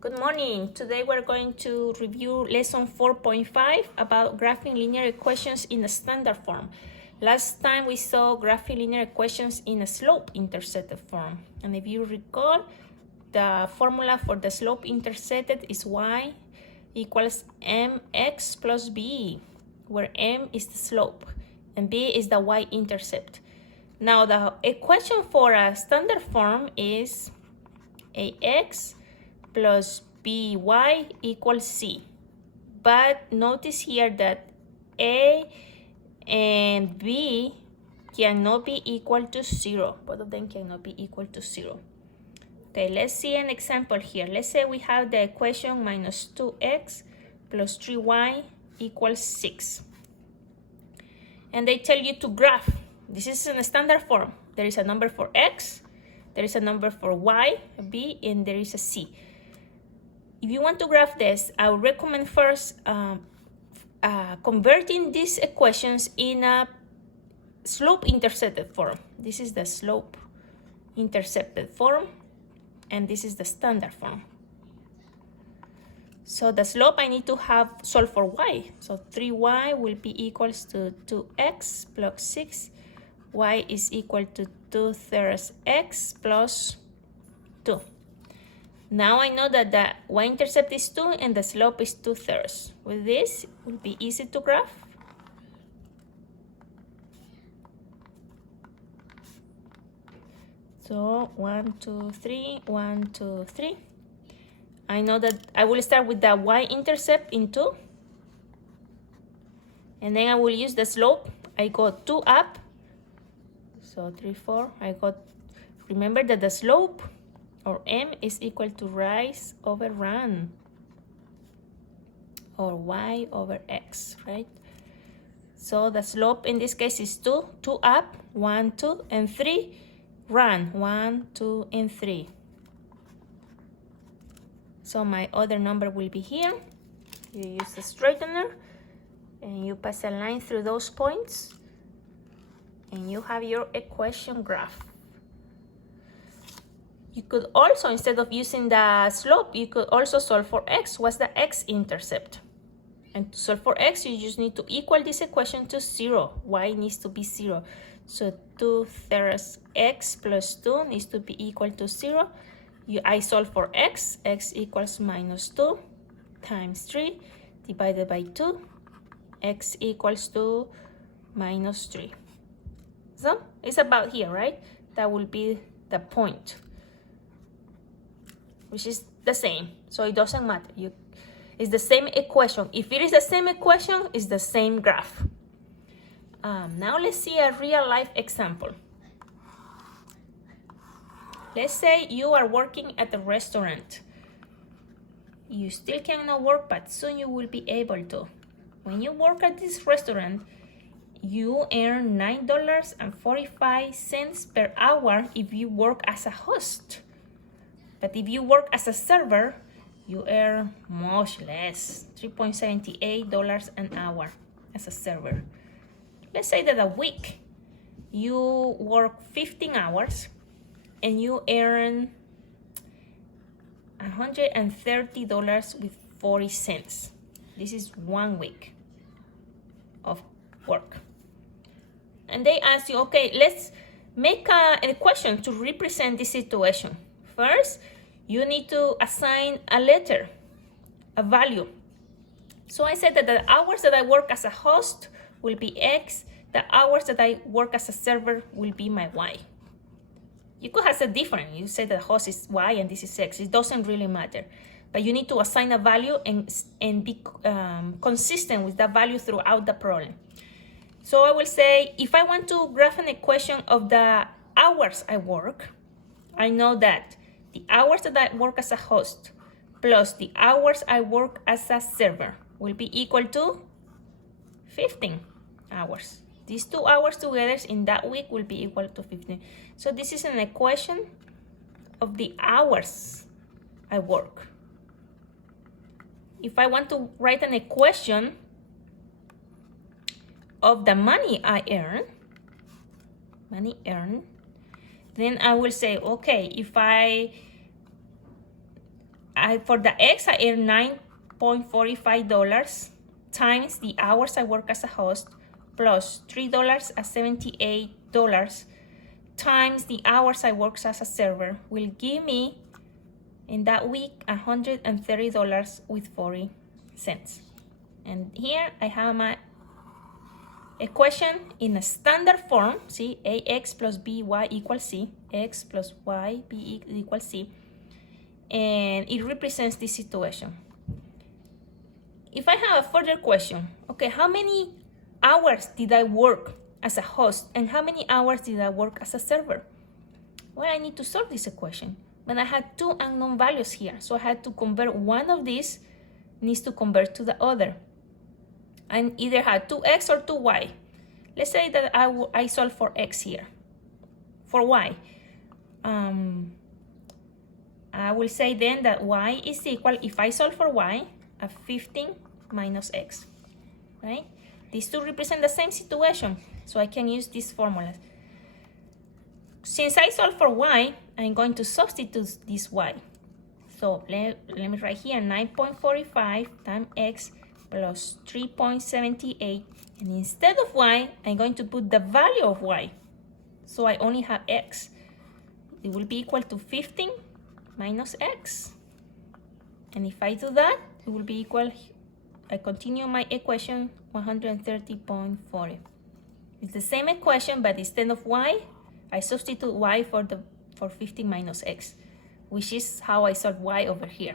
Good morning. Today we're going to review lesson 4.5 about graphing linear equations in a standard form. Last time we saw graphing linear equations in a slope-intercepted form. And if you recall, the formula for the slope-intercepted is y equals mx plus b, where m is the slope and b is the y-intercept. Now the equation for a standard form is ax plus by equals c. But notice here that a and b cannot be equal to 0. Both of them cannot be equal to 0. Okay, let's see an example here. Let's say we have the equation minus 2x plus 3y equals 6. And they tell you to graph. This is in a standard form. There is a number for x, there is a number for y, b, and there is a c. If you want to graph this, I would recommend first converting these equations in a slope-intercepted form. This is the slope-intercepted form, and this is the standard form. So the slope I need to have solve for y. So 3y will be equals to 2x plus 6. Y is equal to 2/3 x plus 2. Now I know that the y-intercept is 2 and the slope is 2/3. With this, it will be easy to graph. So 1, 2, 3, 1, 2, 3. I know that I will start with the y-intercept in 2. And then I will use the slope. I go 2 up. So 3, 4. Remember that the slope or m is equal to rise over run, or y over x, right? So the slope in this case is 2, 2 up, 1, 2, and 3, run, 1, 2, and 3. So my other number will be here. You use the straightener, and you pass a line through those points, and you have your equation graph. You could also, instead of using the slope, you could also solve for x. What's the x-intercept? And to solve for x, you just need to equal this equation to 0. Y needs to be 0. So 2/3 x plus 2 needs to be equal to 0. I solve for x. X equals minus 2 times 3 divided by 2. X equals to minus 3. So it's about here, right? That will be the point, which is the same, so it doesn't matter. It's the same equation. If it is the same equation, it's the same graph. Now let's see a real-life example. Let's say you are working at a restaurant. You still cannot work, but soon you will be able to. When you work at this restaurant, you earn $9.45 per hour if you work as a host. But if you work as a server, you earn much less, $3.78 an hour as a server. Let's say that a week you work 15 hours and you earn $130.40. This is 1 week of work. And they ask you, okay, let's make an equation to represent this situation. First, you need to assign a letter, a value. So I said that the hours that I work as a host will be X. The hours that I work as a server will be my Y. You could have said different. You said that the host is Y and this is X. It doesn't really matter. But you need to assign a value and be consistent with that value throughout the problem. So I will say, if I want to graph an equation of the hours I work, I know that the hours that I work as a host plus the hours I work as a server will be equal to 15 hours. These 2 hours together in that week will be equal to 15. So this is an equation of the hours I work. If I want to write an equation of the money I earn, then I will say, okay, if I For the X, I earn $9.45 times the hours I work as a host plus $3.78 times the hours I work as a server will give me in that week $130 with 40 cents. And here I have my equation in a standard form. See, ax plus by equals c, x plus y b equals c, and it represents this situation. If I have a further question, okay, how many hours did I work as a host and how many hours did I work as a server? Well, I need to solve this equation, but I had two unknown values here, so I had to convert one of these needs to convert to the other. I either had 2x or 2y. Let's say that I solve for x here. For y, I will say then that y is equal, if I solve for y, a 15 minus x, right? These two represent the same situation, so I can use these formulas. Since I solve for y, I'm going to substitute this y. So let me write here 9.45 times x plus 3.78, and instead of y, I'm going to put the value of y. So I only have x. It will be equal to 15 minus x. And if I do that, it will be equal, I continue my equation, 130.40. It's the same equation, but instead of y, I substitute y for 15 minus x, which is how I solve y over here.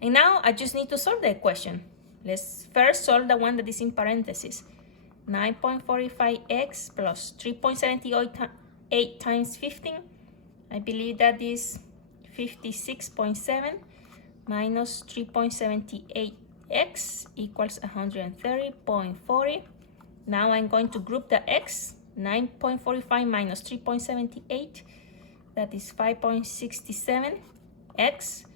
And now I just need to solve the equation. Let's first solve the one that is in parentheses. 9.45x plus 3.78 times 15. I believe that is 56.7 minus 3.78x equals 130.40. Now I'm going to group the x. 9.45 minus 3.78, that is 5.67. X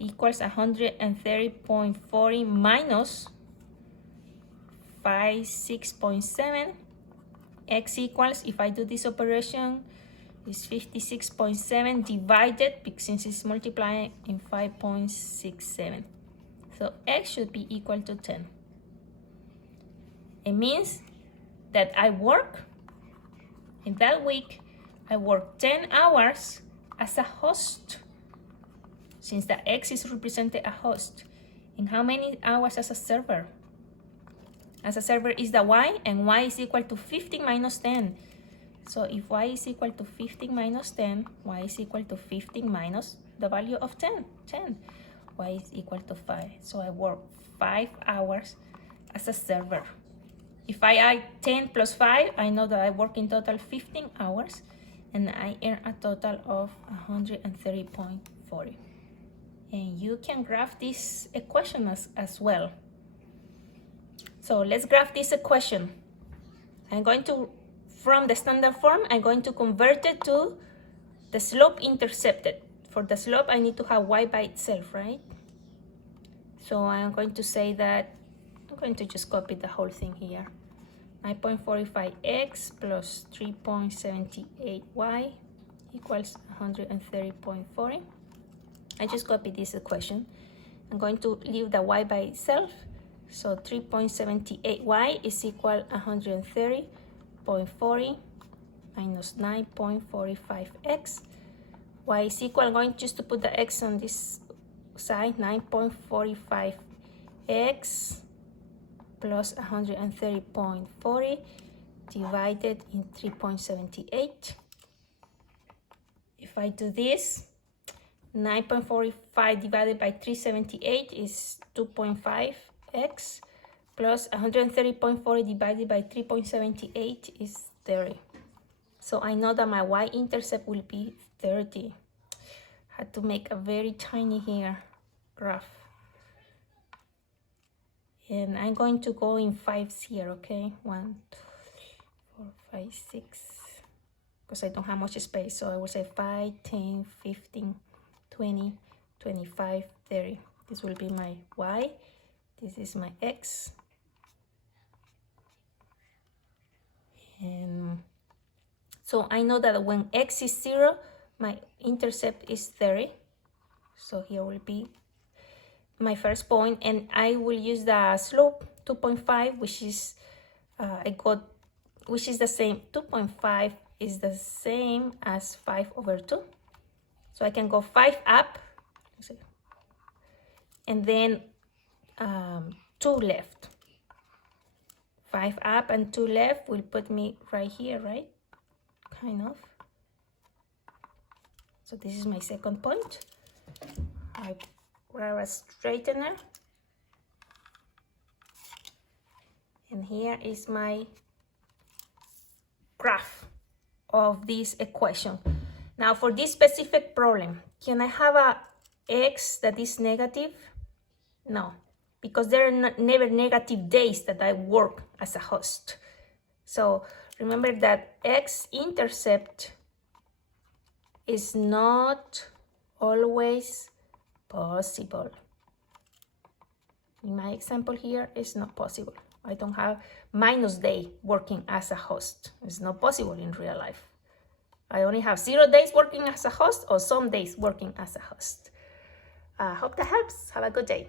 equals 130.40 minus 56.7. X equals, if I do this operation, is 56.7 divided, since it's multiplying in 5.67. So x should be equal to 10. It means that I work, in that week, I work 10 hours as a host, since the x is represented a host. And how many hours as a server? As a server is the y, and y is equal to 15 minus 10. So if y is equal to 15 minus 10, y is equal to 15 minus the value of 10, y is equal to 5. So I work 5 hours as a server. If I add 10 plus 5, I know that I work in total 15 hours, and I earn a total of 130.40. And you can graph this equation as well. So let's graph this equation. I'm going to, from the standard form, I'm going to convert it to the slope intercepted. For the slope, I need to have y by itself, right? So I'm going to say that, I'm going to just copy the whole thing here. 9.45x plus 3.78y equals 130.40. I just copied this equation. I'm going to leave the y by itself. So 3.78y is equal 130.40 minus 9.45x. Y is equal, I'm going just to put the x on this side, 9.45x plus 130.40 divided in 3.78. If I do this, 9.45 divided by 378 is 2.5x plus 130.40 divided by 3.78 is 30. So I know that my y-intercept will be 30. Had to make a very tiny here graph. And I'm going to go in fives here, okay? 1, 2, 3, 4, 5, 6. Because I don't have much space, so I will say 5, 10, 15, 20, 25, 30. This will be my y. This is my x. And so I know that when x is 0, my intercept is 30. So here will be my first point, and I will use the slope 2.5, which is which is the same. 2.5 is the same as 5/2. So I can go 5 up, and then 2 left. 5 up and 2 left will put me right here, right? Kind of. So this is my second point. I grab a straightener. And here is my graph of this equation. Now for this specific problem, can I have a x that is negative? No, because there are never negative days that I work as a host. So remember that x-intercept is not always possible. In my example here, it's not possible. I don't have minus day working as a host. It's not possible in real life. I only have 0 days working as a host or some days working as a host. I hope that helps. Have a good day.